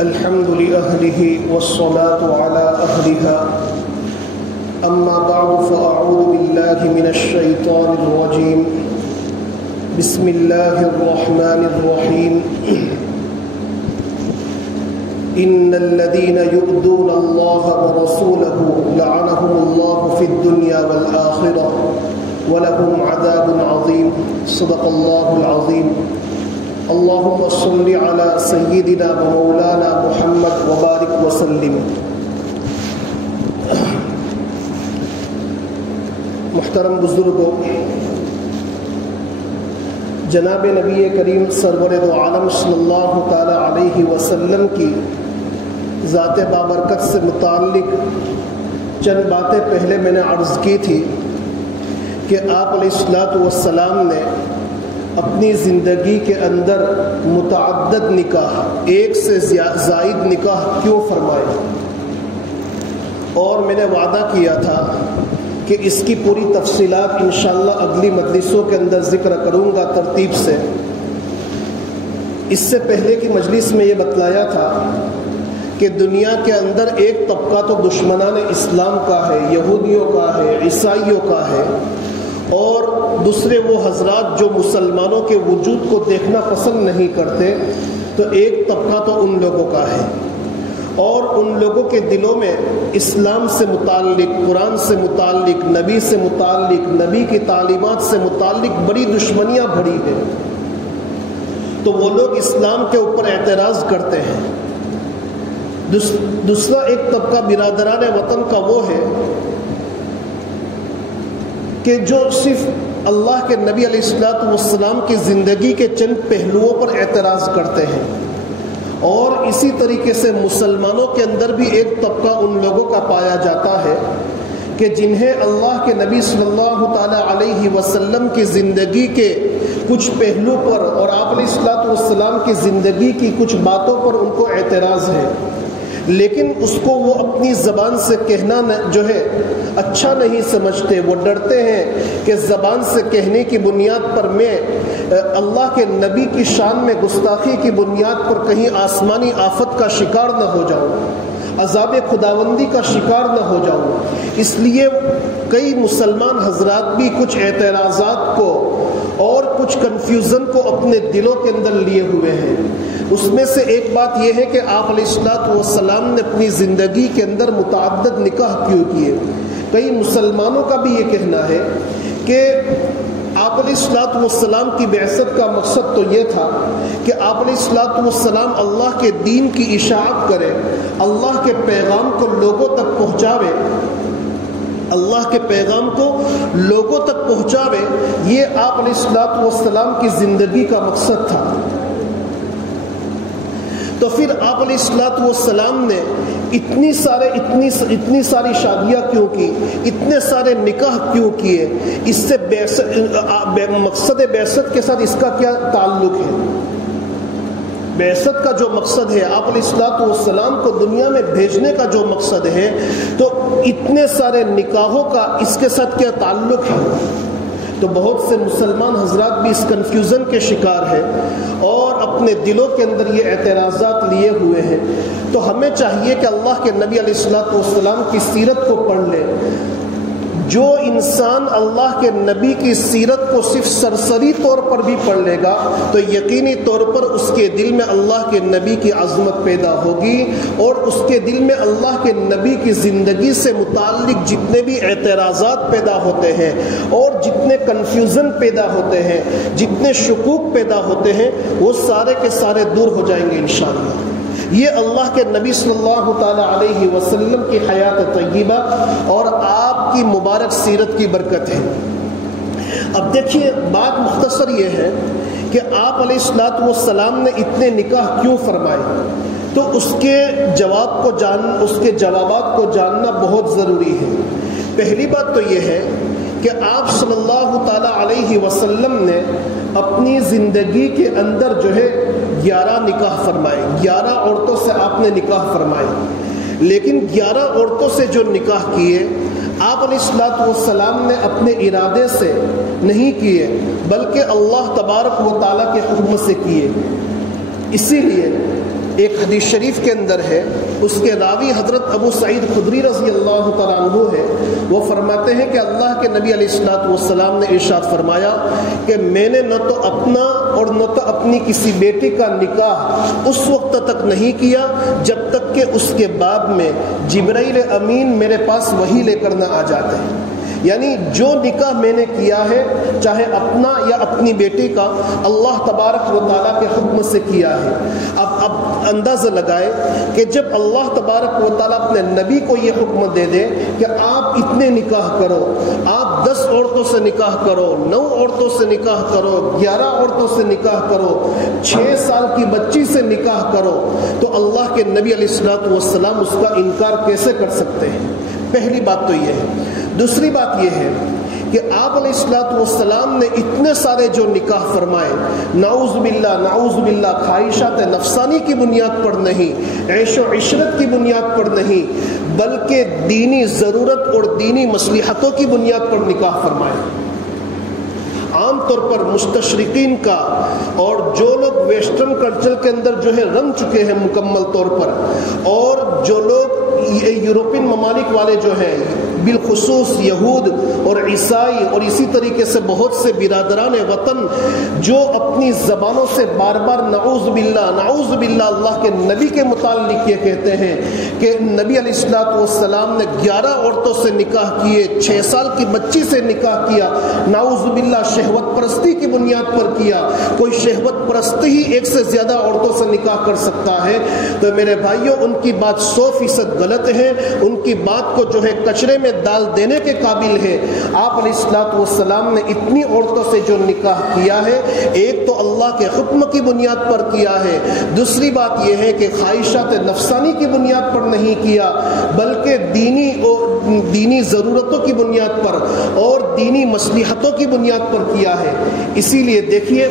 الحمد لأهله والصلاة على أهلها أما بعد فأعوذ بالله من الشيطان الرجيم بسم الله الرحمن الرحيم إن الذين يؤذون الله ورسوله لعنهم الله في الدنيا والآخرة ولهم عذاب عظيم صدق الله العظيم اللهم صل على سيدنا ومولانا محمد وبارك وسلم. محترم بزرگوں، جناب نبی کریم سرور دو عالم صلی اللہ تعالی علیہ وسلم کی ذات بابرکت سے متعلق چند باتیں پہلے میں نے عرض کی تھی کہ آپ علیہ الصلوۃ والسلام نے اپنی زندگی کے اندر متعدد نکاح، ایک سے زائد نکاح کیوں فرمائے، اور میں نے وعدہ کیا تھا کہ اس کی پوری تفصیلات انشاءاللہ اگلی مجلسوں کے اندر ذکر کروں گا ترتیب سے. اس سے پہلے کی مجلس میں یہ بتلایا تھا کہ دنیا کے اندر ایک طبقہ تو دشمنان اسلام کا ہے، یہودیوں کا ہے، عیسائیوں کا ہے، اور دوسرے وہ حضرات جو مسلمانوں کے وجود کو دیکھنا پسند نہیں کرتے، تو ایک طبقہ تو ان لوگوں کا ہے، اور ان لوگوں کے دلوں میں اسلام سے متعلق، قرآن سے متعلق، نبی سے متعلق، نبی کی تعلیمات سے متعلق بڑی دشمنیاں بھری ہیں. تو وہ لوگ اسلام کے اوپر اعتراض کرتے ہیں. دوسرا ایک طبقہ برادران وطن کا وہ ہے کہ جو صرف اللہ کے نبی علیہ الصلوۃ والسلام کی زندگی کے چند پہلوؤں پر اعتراض کرتے ہیں. اور اسی طریقے سے مسلمانوں کے اندر بھی ایک طبقہ ان لوگوں کا پایا جاتا ہے کہ جنہیں اللہ کے نبی صلی اللہ تعالی علیہ وسلم کی زندگی کے کچھ پہلو پر اور آپ علیہ الصلوۃ والسلام کی زندگی کی کچھ باتوں پر ان کو اعتراض ہے، لیکن اس کو وہ اپنی زبان سے کہنا جو ہے اچھا نہیں سمجھتے. وہ ڈرتے ہیں کہ زبان سے کہنے کی بنیاد پر میں اللہ کے نبی کی شان میں گستاخی کی بنیاد پر کہیں آسمانی آفت کا شکار نہ ہو جاؤں، عذاب خداوندی کا شکار نہ ہو جاؤں. اس لیے کئی مسلمان حضرات بھی کچھ اعتراضات کو اور کچھ کنفیوژن کو اپنے دلوں کے اندر لیے ہوئے ہیں. اس میں سے ایک بات یہ ہے کہ آپ علیہ الصلوۃ والسلام نے اپنی زندگی کے اندر متعدد نکاح کیوں کیے. کئی مسلمانوں کا بھی یہ کہنا ہے کہ آپ علیہ الصلوۃ والسلام کی بعثت کا مقصد تو یہ تھا کہ آپ علیہ الصلوۃ والسلام اللہ کے دین کی اشاعت کرے، اللہ کے پیغام کو لوگوں تک پہنچاوے، اللہ کے پیغام کو لوگوں تک پہنچاوے. یہ آپ علیہ الصلوۃ والسلام کی زندگی کا مقصد تھا. تو پھر آپ علیہ الصلوۃ والسلام نے اتنی ساری شادیاں کیوں کی، اتنے سارے نکاح کیوں کیے؟ اس سے مقصد بعثت کے ساتھ اس کا کیا تعلق ہے؟ بعثت کا جو مقصد ہے، آپ علیہ الصلوۃ والسلام کو دنیا میں بھیجنے کا جو مقصد ہے، تو اتنے سارے نکاحوں کا اس کے ساتھ کیا تعلق ہے؟ تو بہت سے مسلمان حضرات بھی اس کنفیوژن کے شکار ہیں اور اپنے دلوں کے اندر یہ اعتراضات لیے ہوئے ہیں. تو ہمیں چاہیے کہ اللہ کے نبی علیہ الصلوۃ والسلام کی سیرت کو پڑھ لیں. جو انسان اللہ کے نبی کی سیرت کو صرف سرسری طور پر بھی پڑھ لے گا تو یقینی طور پر اس کے دل میں اللہ کے نبی کی عظمت پیدا ہوگی، اور اس کے دل میں اللہ کے نبی کی زندگی سے متعلق جتنے بھی اعتراضات پیدا ہوتے ہیں اور جتنے کنفیوژن پیدا ہوتے ہیں، جتنے شکوک پیدا ہوتے ہیں، وہ سارے کے سارے دور ہو جائیں گے انشاءاللہ. یہ اللہ کے نبی صلی اللہ تعالی علیہ وسلم کی حیات طیبہ اور آپ کی مبارک سیرت کی برکت ہے. اب دیکھیے، بات مختصر یہ ہے کہ آپ علیہ الصلوۃ والسلام نے اتنے نکاح کیوں فرمائے، تو اس کے جوابات کو جاننا بہت ضروری ہے. پہلی بات تو یہ ہے کہ آپ صلی اللہ تعالی علیہ وسلم نے اپنی زندگی کے اندر جو ہے 11 نکاح فرمائے. 11 عورتوں سے آپ نے نکاح فرمائے، لیکن 11 عورتوں سے جو نکاح کیے آپ علیہ الصلوۃ والسلام نے اپنے ارادے سے نہیں کیے، بلکہ اللہ تبارک و تعالیٰ کے حکم سے کیے. اسی لیے ایک حدیث شریف کے اندر ہے، اس کے راوی حضرت ابو سعید خدری رضی اللہ تعالیٰ عنہ ہے، وہ فرماتے ہیں کہ اللہ کے نبی علیہ الصلوۃ والسلام نے ارشاد فرمایا کہ میں نے نہ تو اپنا اور نہ تو اپنی کسی بیٹی کا نکاح اس وقت تک نہیں کیا جب تک کہ اس کے بعد میں جبرائیل امین میرے پاس وحی لے کر نہ آ جاتے ہیں۔ یعنی جو نکاح میں نے کیا ہے، چاہے اپنا یا اپنی بیٹی کا، اللہ تبارک و تعالیٰ کے حکم سے کیا ہے۔ اب اندازہ لگائے کہ جب اللہ تبارک و تعالیٰ اپنے نبی کو یہ حکم دے دے کہ آپ اتنے نکاح کرو، آپ 10 عورتوں سے نکاح کرو، 9 عورتوں سے نکاح کرو، 11 عورتوں سے نکاح کرو، 6 سال کی بچی سے نکاح کرو، تو اللہ کے نبی علیہ الصلوۃ والسلام اس کا انکار کیسے کر سکتے ہیں؟ پہلی بات تو یہ ہے۔ دوسری بات یہ ہے کہ آپ علیہ الصلوۃ والسلام نے اتنے سارے جو نکاح فرمائے، نعوذ باللہ خواہشات نفسانی کی بنیاد پر نہیں، عیش و عشرت کی بنیاد پر نہیں، بلکہ دینی ضرورت اور دینی مصلحتوں کی بنیاد پر نکاح فرمائے۔ عام طور پر مستشرقین کا اور جو لوگ ویسٹرن کلچر کے اندر جو ہے رنگ چکے ہیں مکمل طور پر، اور جو لوگ یورپین ممالک والے جو ہیں، بالخصوص یہود اور عیسائی اور اسی طریقے سے بہت سے برادران وطن جو اپنی زبانوں سے بار بار نعوذ باللہ اللہ کے نبی کے متعلق یہ کہتے ہیں کہ نبی علیہ الصلوۃ والسلام نے 11 عورتوں سے نکاح کیے، 6 سال کی بچی سے نکاح کیا، نعوذ باللہ شہوت پرستی کی بنیاد پر کیا۔ کوئی شہوت پرستی ہی ایک سے زیادہ عورتوں سے نکاح کر سکتا ہے؟ تو میرے بھائیوں، ان کی بات 100% غلط ہے، ان کی بات کو جو ہے کچرے میں ڈال دینے کے قابل ہے۔ آپ علیہ الصلوۃ والسلام نے اتنی عورتوں سے جو نکاح کیا ہے، ایک تو اللہ کے حکم کی بنیاد پر کیا ہے، دوسری بات یہ ہے کہ خواہشات نفسانی کی بنیاد پر نہیں کیا، بلکہ دینی ضرورتوں کی بنیاد پر اور دینی مصلحتوں کی بنیاد پر کیا ہے۔ اسی لیے دیکھیے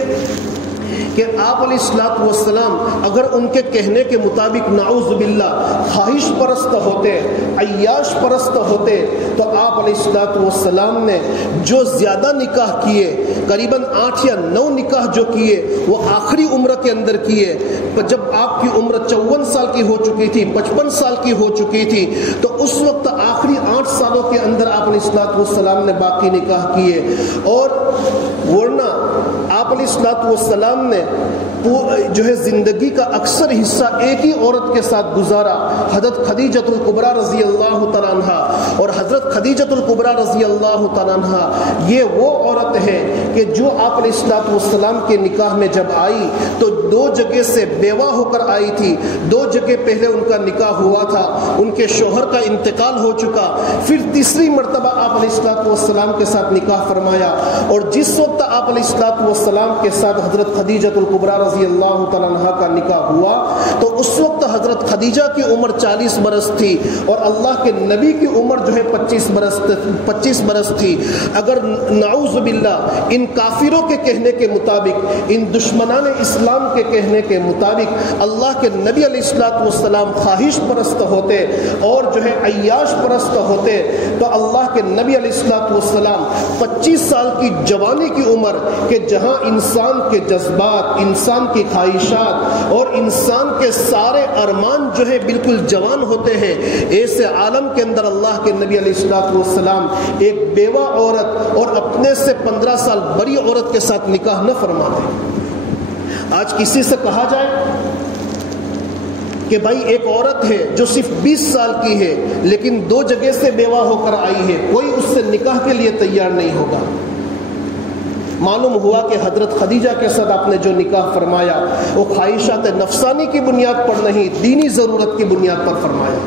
کہ آپ علیہ الصلوۃ والسلام اگر ان کے کہنے کے مطابق نعوذ باللہ خواہش پرست ہوتے، عیاش پرست ہوتے، تو آپ علیہ الصلوۃ والسلام نے جو زیادہ نکاح کیے، قریباً 8 یا 9 نکاح جو کیے، وہ آخری عمر کے اندر کیے، جب آپ کی عمر 54 سال کی ہو چکی تھی، 55 سال کی ہو چکی تھی، تو اس وقت آخری 8 سالوں کے اندر آپ علیہ الصلوۃ والسلام نے باقی نکاح کیے۔ اور ورنہ آپ علیہ الصلوۃ والسلام نے جو ہے زندگی کا اکثر حصہ ایک ہی عورت کے ساتھ گزارا، حضرت خدیجۃ الکبریٰ رضی اللہ تعالیٰ عنہا۔ اور حضرت خدیجۃ الکبریٰ رضی اللہ تعالیٰ عنہا یہ وہ عورت ہے کہ جو آپ علیہ الصلوۃ والسلام کے نکاح میں جب آئی تو 2 جگہ سے بیوہ ہو کر آئی تھی، 2 جگہ پہلے ان کا نکاح ہوا تھا، ان کے شوہر کا انتقال ہو چکا، پھر تیسری مرتبہ آپ علیہ الصلوۃ والسلام کے ساتھ نکاح فرمایا۔ اور جس وقت آپ علیہ الصلوۃ والسلام کے ساتھ حضرت خدیجۃ الکبریٰ رضی اللہ تعالیٰ عنہ کا نکاح ہوا تو اس وقت حضرت خدیجہ کی عمر 40 برس تھی اور اللہ کے نبی کی عمر جو ہے 25 برس تھی۔ اگر نعوذ باللہ ان کافروں کے کہنے کے مطابق، ان دشمنان اسلام کے کہنے کے مطابق اللہ کے نبی علیہ الصلوۃ والسلام خواہش پرست ہوتے اور جو ہے عیاش پرست ہوتے، تو اللہ کے نبی علیہ الصلوۃ والسلام 25 سال کی جوانی کی عمر کہ جہاں انسان کے جذبات، انسان کی خواہشات اور انسان کے سارے ارمان جو ہے بالکل جوان ہوتے ہیں، ایسے عالم کے اندر اللہ کے نبی علیہ الصلوۃ والسلام ایک بیوہ عورت اور اپنے سے 15 سال بڑی عورت کے ساتھ نکاح نہ فرماتے۔ آج کسی سے کہا جائے کہ بھائی ایک عورت ہے جو صرف 20 سال کی ہے لیکن 2 جگہ سے بیوہ ہو کر آئی ہے، کوئی اس سے نکاح کے لیے تیار نہیں ہوگا۔ معلوم ہوا کہ حضرت خدیجہ کے ساتھ آپ نے جو نکاح فرمایا وہ خواہشات نفسانی کی بنیاد پر نہیں، دینی ضرورت کی بنیاد پر فرمایا۔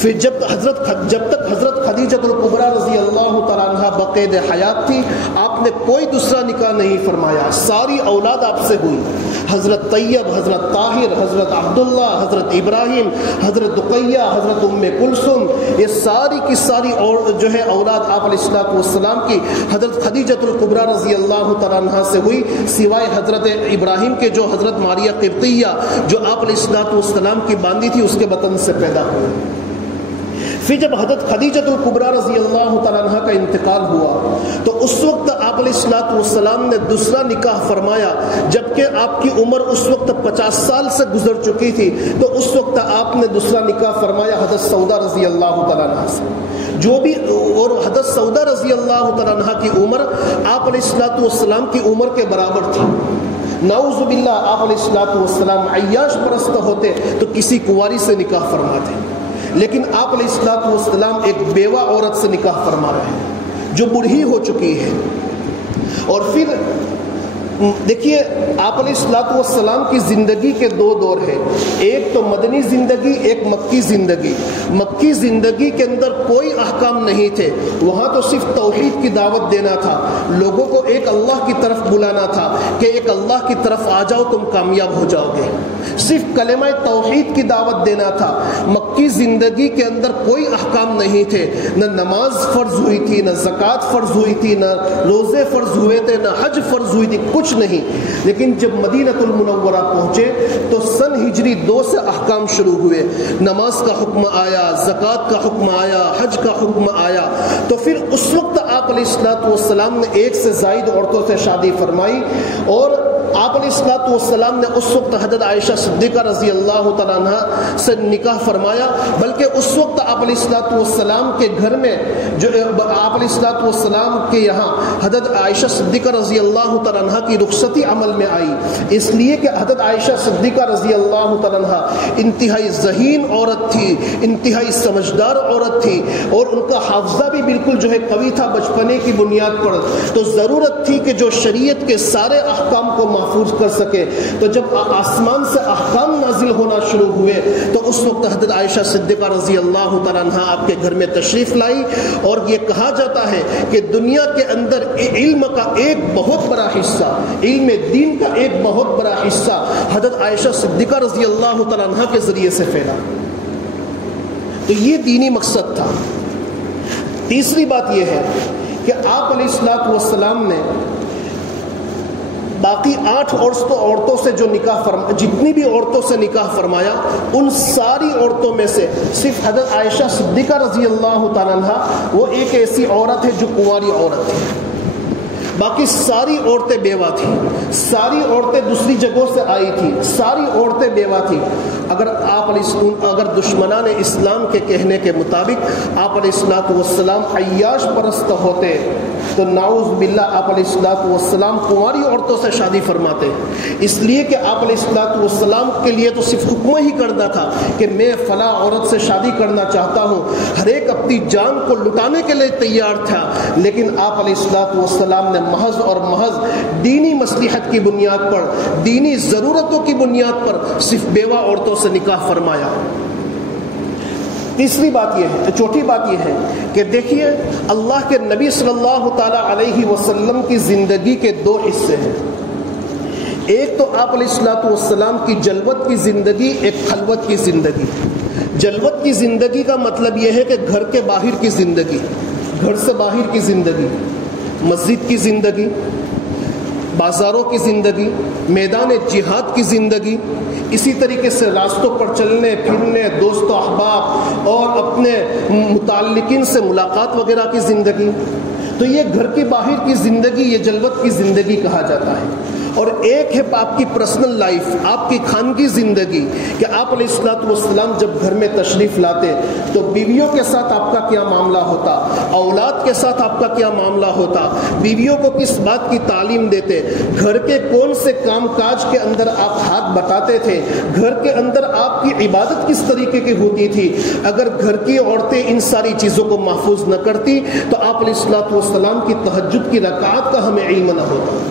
پھر جب تک حضرت خدیجۃ الکبریٰ رضی اللہ تعالیٰ عنہ بقید حیات تھی، آپ نے کوئی دوسرا نکاح نہیں فرمایا، ساری اولاد آپ سے ہوئی، حضرت طیب، حضرت طاہر، حضرت عبداللہ، حضرت ابراہیم، حضرت رقیہ، حضرت ام کلثوم، یہ ساری کی ساری جو ہے اولاد آپ علیہ الصلوۃ والسلام کی حضرت خدیجۃ الکبریٰ رضی اللہ تعالیٰ عنہ سے ہوئی، سوائے حضرت ابراہیم کے جو حضرت ماریہ قبطیہ جو آپ علیہ الصلوۃ والسلام کی باندھی تھی اس کے بطن سے پیدا ہوئی۔ پھر جب حضرت خدیجۃ الکبریٰ رضی اللہ تعالیٰ عنہ کا انتقال ہوا تو اس وقت آپ علیہ الصلوۃ والسلام نے دوسرا نکاح فرمایا، جبکہ آپ کی عمر اس وقت 50 سال سے گزر چکی تھی، تو اس وقت آپ نے دوسرا نکاح فرمایا حضرت سودا رضی اللہ تعالیٰ عنہ سے، جو بھی، اور حضرت سودا رضی اللہ تعالیٰ عنہ کی عمر آپ علیہ الصلوۃ والسلام کی عمر کے برابر تھی۔ نعوذ باللہ آپ علیہ الصلوۃ والسلام عیاش پرست ہوتے تو کسی کنواری سے نکاح فرماتے، لیکن آپ علیہ الصلوۃ والسلام ایک بیوہ عورت سے نکاح فرما رہے ہیں جو بوڑھی ہو چکی ہے۔ اور پھر دیکھیے آپ علیہ الصلوۃ والسلام کی زندگی کے دو دور ہیں، ایک تو مدنی زندگی، ایک مکی زندگی۔ مکی زندگی کے اندر کوئی احکام نہیں تھے، وہاں تو صرف توحید کی دعوت دینا تھا، لوگوں کو ایک اللہ کی طرف بلانا تھا کہ ایک اللہ کی طرف آ جاؤ تم کامیاب ہو جاؤ گے، صرف کلمہ توحید کی دعوت دینا تھا۔ مکی زندگی کے اندر کوئی احکام نہیں تھے، نہ نماز فرض ہوئی تھی، نہ زکوٰۃ فرض ہوئی تھی، نہ روزے فرض ہوئے تھے، نہ حج فرض ہوئی تھی، کچھ نہیں۔ لیکن جب مدینہ المنورہ پہنچے تو سن ہجری 2 سے احکام شروع ہوئے، نماز کا حکم آیا، زکوٰۃ کا حکم آیا، حج کا حکم آیا۔ تو پھر اس وقت آپ علیہ الصلوۃ والسلام نے 1 سے زائد عورتوں سے شادی فرمائی، اور آپ علیہ الصلوۃ والسلام نے اس وقت حضرت عائشہ صدیقہ رضی اللہ تعالیٰ عنہ سے نکاح فرمایا، بلکہ اس وقت آپ علیہ الصلوۃ والسلام کے گھر میں جو آپ علیہ الصلوۃ والسلام کے یہاں حضرت عائشہ صدیقہ رضی اللہ تعالیٰ عنہ کی رخصتی عمل میں آئی، اس لیے کہ حضرت عائشہ صدیقہ رضی اللہ تعالیٰ عنہ انتہائی ذہین عورت تھی، انتہائی سمجھدار عورت تھی، اور ان کا حافظہ بھی بالکل جو ہے قوی تھا بچپنے کی بنیاد پر، تو ضرورت تھی کہ جو شریعت کے سارے احکام کو محفوظ کر سکے۔ تو جب آسمان سے احکام نازل ہونا شروع ہوئے تو اس وقت حضرت عائشہ صدیقہ رضی اللہ تعالیٰ عنہ آپ کے گھر میں تشریف لائی، اور یہ کہا جاتا ہے کہ دنیا کے اندر علم کا ایک بہت بڑا حصہ، علم دین کا ایک بہت بڑا حصہ حضرت عائشہ صدیقہ رضی اللہ تعالیٰ عنہ کے ذریعے سے پھیلا۔ تو یہ دینی مقصد تھا۔ تیسری بات یہ ہے کہ آپ علیہ الصلوۃ والسلام نے باقی 8 عورتوں سے جو نکاح فرمایا، جتنی بھی عورتوں سے نکاح فرمایا، ان ساری عورتوں میں سے صرف حضرت عائشہ صدیقہ رضی اللہ تعالیٰ عنہ وہ ایک ایسی عورت ہے جو کنواری عورت تھی، باقی ساری عورتیں بیوہ تھیں، ساری عورتیں دوسری جگہوں سے آئی تھیں، ساری عورتیں بیوہ تھیں۔ اگر دشمنان اسلام کے کہنے کے مطابق آپ علیہ الصلوۃ والسلام عیاش پرست ہوتے تو نعوذ باللہ آپ علیہ الصلوۃ والسلام کنواری عورتوں سے شادی فرماتے، اس لیے کہ آپ علیہ الصلوۃ والسلام کے لیے تو صرف حکم ہی کرنا تھا کہ میں فلاں عورت سے شادی کرنا چاہتا ہوں، ہر ایک اپنی جان کو لٹانے کے لیے تیار تھا، لیکن آپ علیہ الصلوۃ والسلام نے محض اور محض دینی مصلحت کی بنیاد پر، دینی ضرورتوں کی بنیاد پر صرف بیوہ عورتوں سے نکاح فرمایا۔ تیسری بات یہ ہے، چوتھی بات یہ ہے کہ دیکھیے اللہ کے نبی صلی اللہ تعالی علیہ وسلم کی زندگی کے 2 حصے ہیں، ایک تو آپ علیہ الصلوۃ والسلام کی جلوت کی زندگی، ایک خلوت کی زندگی۔ جلوت کی زندگی کا مطلب یہ ہے کہ گھر کے باہر کی زندگی، گھر سے باہر کی زندگی، مسجد کی زندگی، بازاروں کی زندگی، میدان جہاد کی زندگی، اسی طریقے سے راستوں پر چلنے پھرنے، دوست و احباب اور اپنے متعلقین سے ملاقات وغیرہ کی زندگی۔ تو یہ گھر کے باہر کی زندگی، یہ جلوت کی زندگی کہا جاتا ہے۔ اور ایک ہے آپ کی پرسنل لائف، آپ کی خانگی زندگی، کہ آپ علیہ الصلوۃ والسلام جب گھر میں تشریف لاتے تو بیویوں کے ساتھ آپ کا کیا معاملہ ہوتا، اولاد کے ساتھ آپ کا کیا معاملہ ہوتا، بیویوں کو کس بات کی تعلیم دیتے، گھر کے کون سے کام کاج کے اندر آپ ہاتھ بٹاتے تھے، گھر کے اندر آپ کی عبادت کس طریقے کی ہوتی تھی۔ اگر گھر کی عورتیں ان ساری چیزوں کو محفوظ نہ کرتی تو آپ علیہ الصلوۃ والسلام کی تہجد کی رکعات کا ہمیں علم نہ ہوتا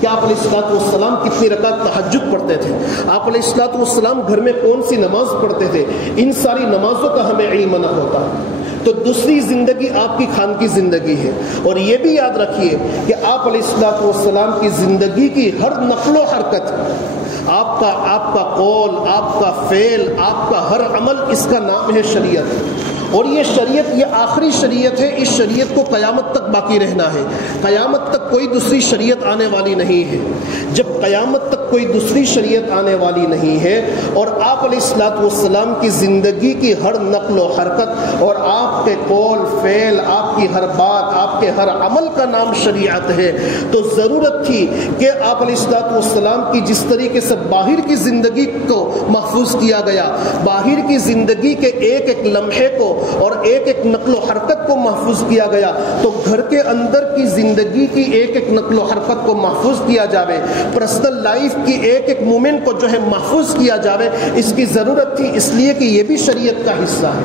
کہ آپ علیہ الصلوۃ والسلام کتنی رکعت تہجد پڑھتے تھے، آپ علیہ الصلوۃ والسلام گھر میں کون سی نماز پڑھتے تھے، ان ساری نمازوں کا ہمیں علم نہ ہوتا۔ تو دوسری زندگی آپ کی خانگی زندگی ہے، اور یہ بھی یاد رکھیے کہ آپ علیہ الصلوۃ والسلام کی زندگی کی ہر نقل و حرکت، آپ کا قول، آپ کا فعل، آپ کا ہر عمل، اس کا نام ہے شریعت۔ اور یہ شریعت یہ آخری شریعت ہے. اس شریعت کو قیامت تک باقی رہنا ہے. قیامت تک کوئی دوسری شریعت آنے والی نہیں ہے. جب قیامت تک کوئی دوسری شریعت آنے والی نہیں ہے اور آپ علیہ الصلوۃ والسلام کی زندگی کی ہر نقل و حرکت اور آپ کے قول فعل، آپ کی ہر بات، آپ کے ہر عمل کا نام شریعت ہے، تو ضرورت تھی کہ آپ علیہ الصلوۃ والسلام کی جس طریقے سے باہر کی زندگی کو محفوظ کیا گیا، باہر کی زندگی کے ایک ایک لمحے کو اور ایک ایک نقل و حرکت کو محفوظ کیا گیا، تو گھر کے اندر کی زندگی کی ایک ایک نقل و حرکت کو محفوظ کیا جاوے، پرسنل لائف کی ایک ایک مومنٹ کو جو ہے محفوظ کیا جاوے. اس کی ضرورت تھی، اس لیے کہ یہ بھی شریعت کا حصہ ہے.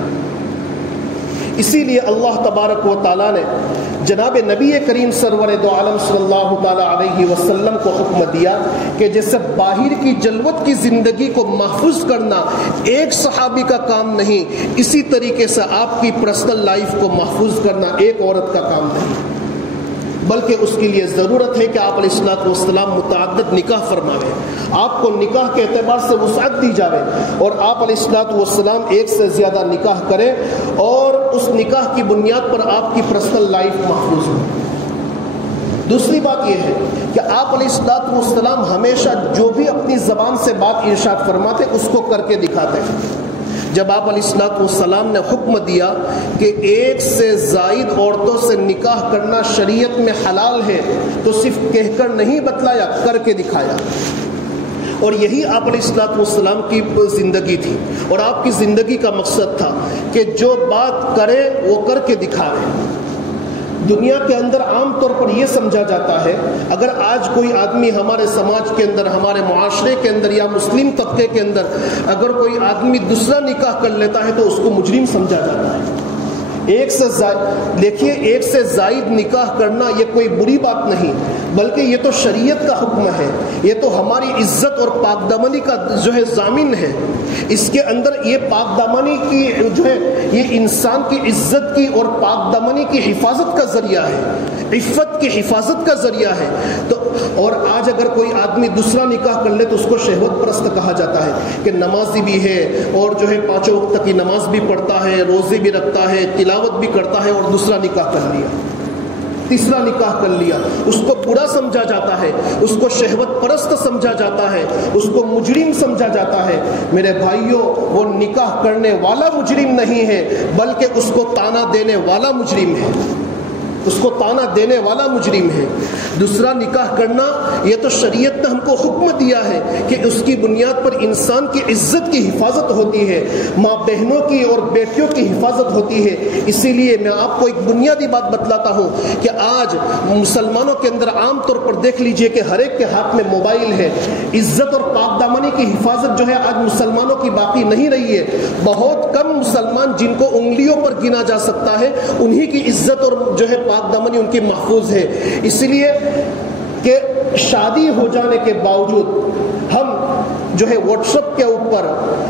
اسی لیے اللہ تبارک و تعالیٰ نے جناب نبی کریم سرور دو عالم صلی اللہ تعالیٰ علیہ وسلم کو حکم دیا کہ جیسے باہر کی جلوت کی زندگی کو محفوظ کرنا ایک صحابی کا کام نہیں، اسی طریقے سے آپ کی پرسنل لائف کو محفوظ کرنا ایک عورت کا کام نہیں، بلکہ اس کے لیے ضرورت ہے کہ آپ علیہ الصلوۃ والسلام متعدد نکاح فرماویں، آپ کو نکاح کے اعتبار سے وسعت دی جاوے اور آپ علیہ الصلوۃ والسلام ایک سے زیادہ نکاح کریں اور اس نکاح کی بنیاد پر آپ کی پرسنل لائف محفوظ ہو. دوسری بات یہ ہے کہ آپ علیہ الصلوۃ والسلام ہمیشہ جو بھی اپنی زبان سے بات ارشاد فرماتے اس کو کر کے دکھاتے ہیں. جب آپ علیہ الصلوۃ والسلام نے حکم دیا کہ ایک سے زائد عورتوں سے نکاح کرنا شریعت میں حلال ہے تو صرف کہہ کر نہیں بتلایا، کر کے دکھایا. اور یہی آپ علیہ الصلوۃ والسلام کی زندگی تھی اور آپ کی زندگی کا مقصد تھا کہ جو بات کرے وہ کر کے دکھائے. دنیا کے اندر عام طور پر یہ سمجھا جاتا ہے اگر آج کوئی آدمی ہمارے سماج کے اندر، ہمارے معاشرے کے اندر یا مسلم طبقے کے اندر اگر کوئی آدمی دوسرا نکاح کر لیتا ہے تو اس کو مجرم سمجھا جاتا ہے. دیکھیے ایک سے زائد نکاح کرنا یہ کوئی بری بات نہیں، بلکہ یہ تو شریعت کا حکم ہے، یہ تو ہماری عزت اور پاک دامنی کا جو ہے ضامن ہے. اس کے اندر یہ پاک دامنی کی جو ہے یہ انسان کی عزت کی اور پاک دامنی کی حفاظت کا ذریعہ ہے، عفت کی حفاظت کا ذریعہ ہے. تو اور آج اگر کوئی آدمی دوسرا نکاح کر لے تو اس کو شہوت پرست کہا جاتا ہے کہ نمازی بھی ہے اور جو ہے 5 وقت کی نماز بھی پڑھتا ہے، روزے بھی رکھتا ہے، تلاوت بھی کرتا ہے اور دوسرا نکاح کر لیا، تیسرا نکاح کر لیا. اس کو برا سمجھا جاتا ہے، اس کو شہوت پرست سمجھا جاتا ہے، اس کو مجرم سمجھا جاتا ہے. میرے بھائیوں، وہ نکاح کرنے والا مجرم نہیں ہے بلکہ اس کو تانا دینے والا مجرم ہے، اس کو تانا دینے والا مجرم ہے. دوسرا نکاح کرنا یہ تو شریعت نے ہم کو حکم دیا ہے کہ اس کی بنیاد پر انسان کی عزت کی حفاظت ہوتی ہے، ماں بہنوں کی اور بیٹیوں کی حفاظت ہوتی ہے. اسی لیے میں آپ کو ایک بنیادی بات بتلاتا ہوں کہ آج مسلمانوں کے اندر عام طور پر دیکھ لیجئے کہ ہر ایک کے ہاتھ میں موبائل ہے. عزت اور پاک دامنی کی حفاظت جو ہے آج مسلمانوں کی باقی نہیں رہی ہے. بہت کم مسلمان جن کو انگلیوں پر گنا جا سکتا ہے انہی کی عزت اور جو ہے پاک دامنی ان کی محفوظ ہے. اس لیے کہ شادی ہو جانے کے باوجود ہم جو ہے واٹس ایپ کے اوپر،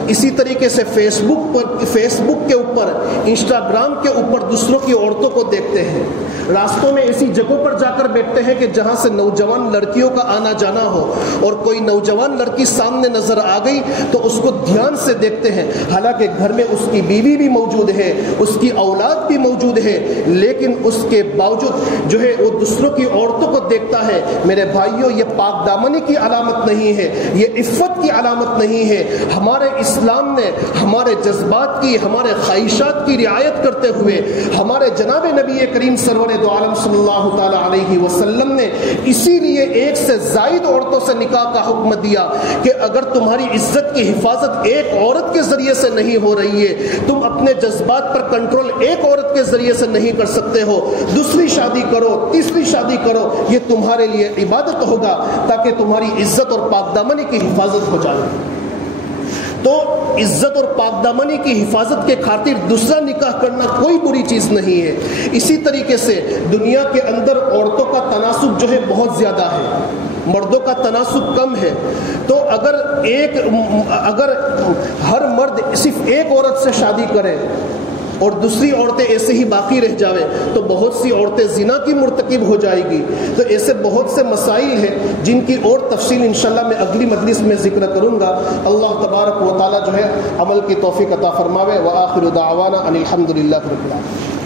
اسی طریقے سے فیس بک کے اوپر، انسٹاگرام کے اوپر دوسروں کی عورتوں کو دیکھتے ہیں. راستوں میں ایسی جگہوں پر جا کر بیٹھتے ہیں کہ جہاں سے نوجوان لڑکیوں کا آنا جانا ہو اور کوئی نوجوان لڑکی سامنے نظر آ گئی تو اس کو دھیان سے دیکھتے ہیں، حالانکہ گھر میں اس کی بیوی بھی موجود ہے، اس کی اولاد بھی موجود ہے، لیکن اس کے باوجود جو ہے وہ دوسروں کی عورتوں کو دیکھتا ہے. میرے بھائیوں، یہ پاک دامنی کی علامت نہیں ہے، یہ عفت کی علامت نہیں ہے. ہمارے اسلام نے ہمارے جذبات کی، ہمارے خواہشات کی رعایت کرتے ہوئے ہمارے جناب نبی کریم سرور دو عالم صلی اللہ تعالی علیہ وسلم نے اسی لیے ایک سے زائد عورتوں سے نکاح کا حکم دیا کہ اگر تمہاری عزت کی حفاظت ایک عورت کے ذریعے سے نہیں ہو رہی ہے، تم اپنے جذبات پر کنٹرول ایک عورت کے ذریعے سے نہیں کر سکتے ہو، دوسری شادی کرو، تیسری شادی کرو. یہ تمہارے لیے عبادت ہوگا تاکہ تمہاری عزت اور پاک دامنی کی حفاظت ہو جائے. تو عزت اور پاک دامنی کی حفاظت کے خاطر دوسرا نکاح کرنا کوئی بری چیز نہیں ہے. اسی طریقے سے دنیا کے اندر عورتوں کا تناسب جو ہے بہت زیادہ ہے، مردوں کا تناسب کم ہے. تو اگر ہر مرد صرف ایک عورت سے شادی کرے اور دوسری عورتیں ایسے ہی باقی رہ جاویں تو بہت سی عورتیں زنا کی مرتکب ہو جائے گی. تو ایسے بہت سے مسائل ہیں جن کی اور تفصیل انشاءاللہ میں اگلی مجلس میں ذکر کروں گا. اللہ تبارک و تعالی جو ہے عمل کی توفیق عطا فرماوے. وآخر دعوانا ان الحمد للہ رب العالمین.